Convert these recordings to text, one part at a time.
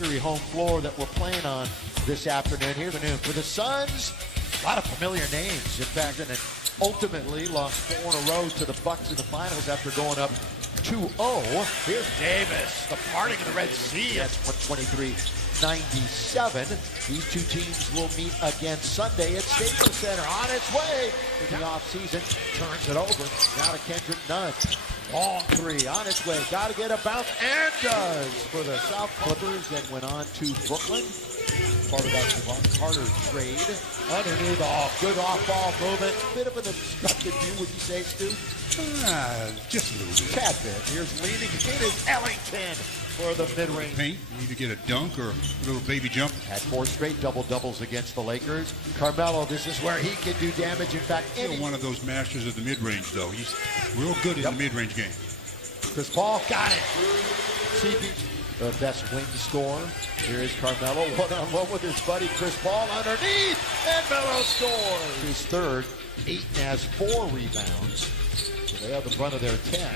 Mercury home floor that we're playing on this afternoon. Here for the Suns, a lot of familiar names. In fact, and ultimately lost 4 in a row to the Bucks in the finals after going up 2-0. Here's Davis, the parting of the Red Sea. That's 123-97. These two teams will meet again Sunday at Staples Center. On its way in the offseason, turns it over. Now to Kendrick Nunn. Long three on its way. Got to get a bounce, and does for the South Clippers. Then went on to Brooklyn. Part of that Javon Carter trade. Underneath, good off-ball movement. Bit of an obstructed view, would you say, Stu? Just a little bit. Tad bit. Here's leading. It is Ellington for the mid-range. Paint. You need to get a dunk or a little baby jump. Had 4 straight double-doubles against the Lakers. Carmelo, this is where he can do damage. In fact, Still one of those masters of the mid-range, though. He's real good in the mid-range game. Chris Paul got it. CP, the best wing scorer. Here is Carmelo, one-on-one with his buddy Chris Paul underneath, and Melo scores. His third, Ayton has 4 rebounds. So they have the front of their 10.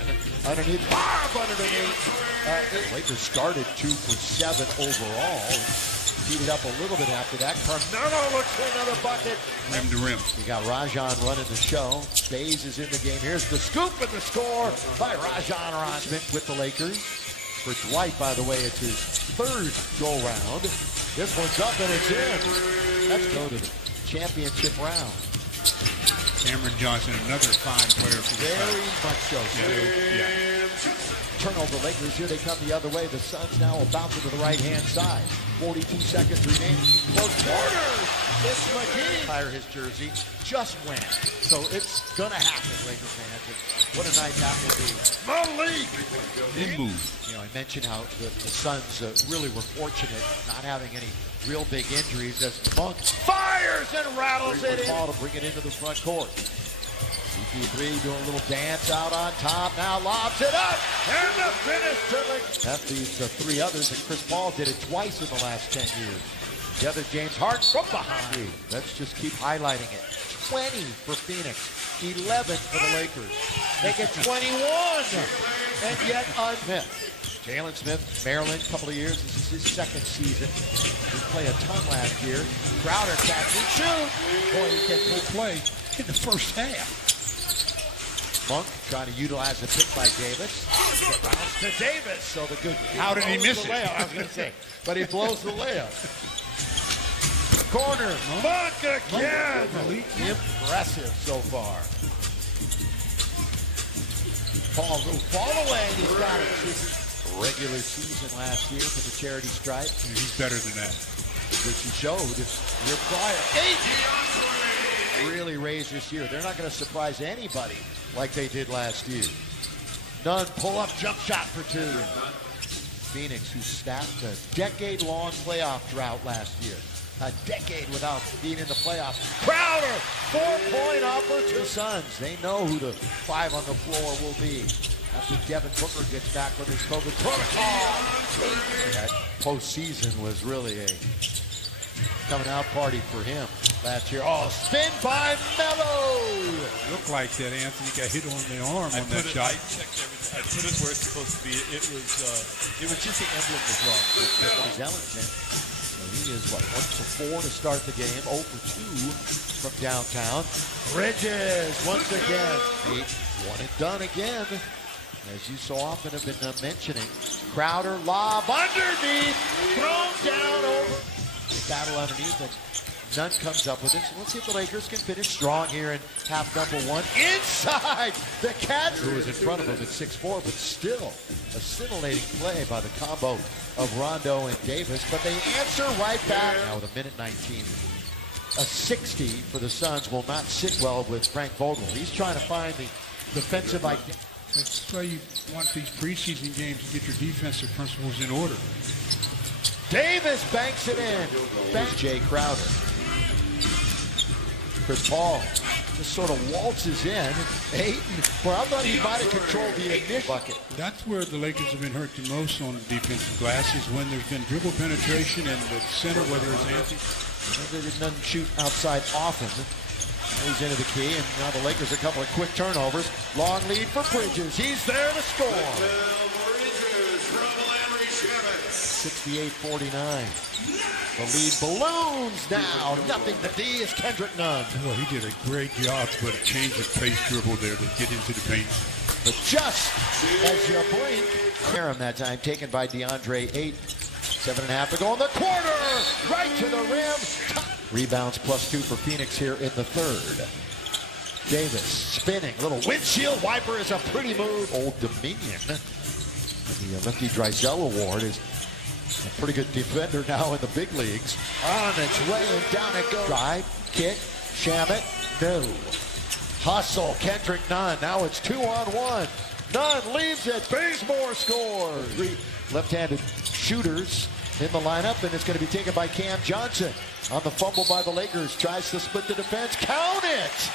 Underneath, Bob underneath. Lakers started 2 for 7 overall. Heated up a little bit after that. Carmelo looks for another bucket. Rim to rim. You got Rajon running the show. Bays is in the game. Here's the scoop and the score by Rajon Rondo with the Lakers. For Dwight, by the way, it's his 3rd go-round. This one's up and it's in. Let's go to the championship round. Cameron Johnson, another fine player for the Very much so, Stu. Yeah. Turnover Lakers, here they come the other way. The Suns now about to the right-hand side. 42 seconds remaining. Close quarters. It's McGee. Fire his jersey. Just win. So it's going to happen, Lakers fans. What a night that will be. Malik! They move. You know, I mentioned how the Suns really were fortunate not having any real big injuries as Monk fires and rattles it in. Ball to bring it into the front court. CP3 doing a little dance out on top. Now lobs it up. And the finish to the... That leaves 3 others, and Chris Paul did it twice in the last 10 years. The other, James Harden from behind. Let's just keep highlighting it. 20 for Phoenix. 11 for the Lakers. Make it 21. And yet Smith. Jalen Smith, Maryland, a couple of years. This is his 2nd season. He played a ton last year. Crowder catch and shoot. Boy, he gets full play In the first half. Monk trying to utilize the pick by Davis. It bounce to Davis. So the good. How did he miss it? I was going to say. But he blows the layup. Corner. Monk again. Impressive so far. Paul will fall away, and he's got it. Regular season last year for the charity stripe. He's better than that. Which he showed year prior. 8 really raised this year. They're not going to surprise anybody like they did last year. Nunn pull-up jump shot for 2. Phoenix, who snapped a decade-long playoff drought last year. A decade without being in the playoffs. Crowder, 4-point offer to the Suns. They know who the 5 on the floor will be. After Devin Booker gets back with his COVID protocol. That postseason was really a coming out party for him last year. Spin by Melo. Looked like that Anthony got hit on the arm on that shot. I checked everything. I put it where it's supposed to be. It was just the emblem was wrong. Ellington. He is, 1 for 4 to start the game. 0 for 2 from downtown. Bridges, once again. 1 and done again. As you so often have been mentioning. Crowder, lob underneath. Thrown down over. Battle underneath. And Nunn comes up with it. So let's see if the Lakers can finish strong here in half number 1. Inside the Cats, who is in front of him at 6'4", but still a scintillating play by the combo of Rondo and Davis. But they answer right back. Now with 1:19. A 60 for the Suns will not sit well with Frank Vogel. He's trying to find the defensive identity. That's why you want these preseason games to get your defensive principles in order. Davis banks it in. Jay Crowder. Chris Paul just sort of waltzes in. Ayton, well, I thought he might have controlled the initial bucket. That's where the Lakers have been hurt the most on the defensive glass is when there's been dribble penetration in the center, whether it's Anthony. They didn't shoot outside often. He's into the key, and now the Lakers a couple of quick turnovers. Long lead for Bridges. He's there to score. 68-49. The lead balloons now. Nothing to D is Kendrick Nunn. Well, he did a great job, but a change of pace dribble there to get into the paint. But just as you blink, Karam that time taken by DeAndre 8. 7.5 to go in the quarter. Right to the rim. Rebounds +2 for Phoenix here in the third. Davis spinning. Little windshield wiper is a pretty move. Old Dominion. The Lefty Drysdale Award is a pretty good defender now in the big leagues. On its way and down it goes. Drive, kick, Shamet, no. Hustle, Kendrick Nunn. Now it's 2-on-1. Nunn leaves it. Bazemore scores. Three left-handed shooters in the lineup, and it's going to be taken by Cam Johnson. On the fumble by the Lakers, tries to split the defense. Count it!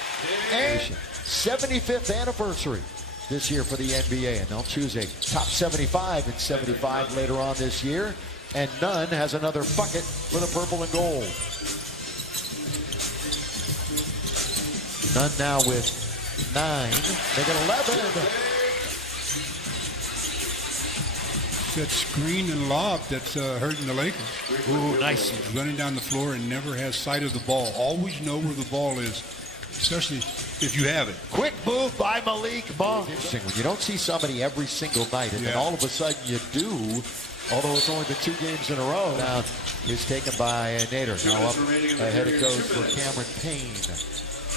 And 75th anniversary this year for the NBA, and they'll choose a top 75 and 75 later on this year. And Nunn has another bucket for the purple and gold. Nunn now with 9. They get 11. That screen and lob that's hurting the Lakers. Ooh, nice. He's running down the floor and never has sight of the ball. Always know where the ball is, especially if you have it. Quick move by Malik Monk. Interesting when you don't see somebody every single night, and then all of a sudden you do, although it's only been 2 games in a row. Now is taken by Nader. Now up ahead it goes for Cameron Payne.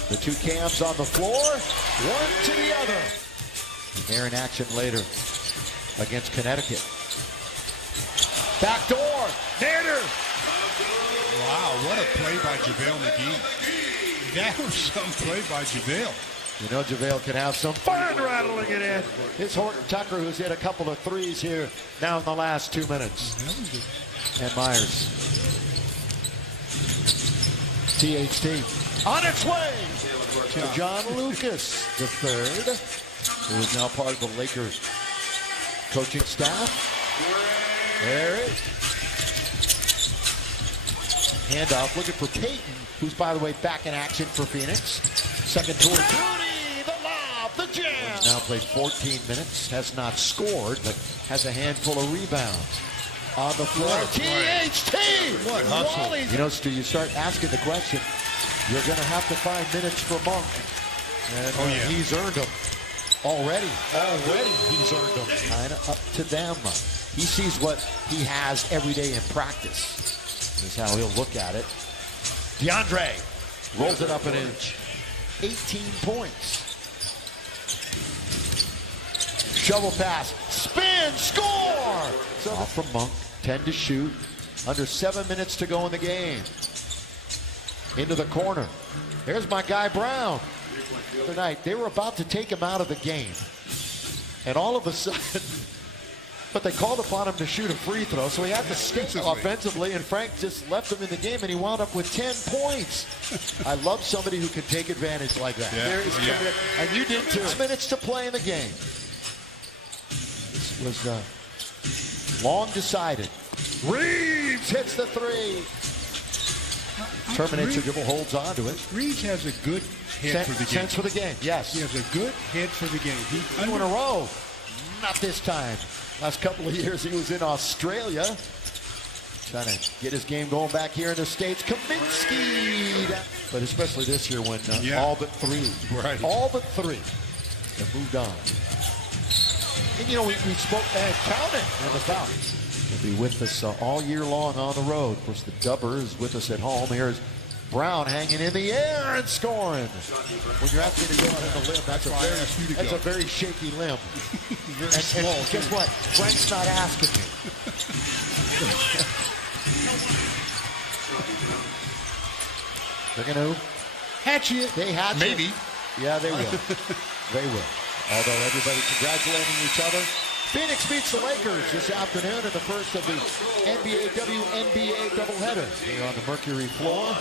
The 2 Cams on the floor, one to the other. And they're in action later against Connecticut. Back door, Nader. Wow, what a play by JaVale McGee. That was some play by JaVale. You know JaVale can have some fun rattling it in. It's Horton Tucker who's hit a couple of threes here now in the last 2 minutes. And Myers. THT on its way to John Lucas III, who is now part of the Lakers coaching staff. There it is. Handoff looking for Payton, who's, by the way, back in action for Phoenix. Second towards Rudy, the lob, the jam. Now played 14 minutes, has not scored, but has a handful of rebounds. On the floor, THT! What hustle. You know, Stu, you start asking the question, you're going to have to find minutes for Monk. And he's earned them. Already he's earned them. Kind of up to them. He sees what he has every day in practice. This is how he'll look at it. DeAndre rolls it up an inch. 18 points. Shovel pass, spin, score! So off from Monk, 10 to shoot. Under 7 minutes to go in the game. Into the corner. There's my guy Brown. The other night, they were about to take him out of the game. And all of a sudden, but they called upon him to shoot a free throw, so he had to stick offensively, and Frank just left him in the game, and he wound up with 10 points. I love somebody who can take advantage like that. Yeah. And you did too. 6 minutes to play in the game. This was long decided. Reeves hits the 3. Terminates the dribble, holds on to it. Reeves has a good head for the game. Sense for the game, yes. He has a good head for the game. 2 in a row. Not this time. Last couple of years he was in Australia. Trying to get his game going back here in the States. Kaminsky. But especially this year when all but 3. Right. All but 3 have moved on. And you know, we spoke and counted in the foul. He'll be with us all year long on the road. Of course, the Dubber is with us at home. Here's Brown hanging in the air and scoring. When you're asking to go out on the limb, that's a very shaky limb. Very small. And guess what? Frank's not asking me. They're going to hatch you. They hatch you. Maybe. Yeah, they will. They will. Although everybody congratulating each other. Phoenix beats the Lakers this afternoon in the first of the NBA WNBA doubleheader here on the Mercury floor.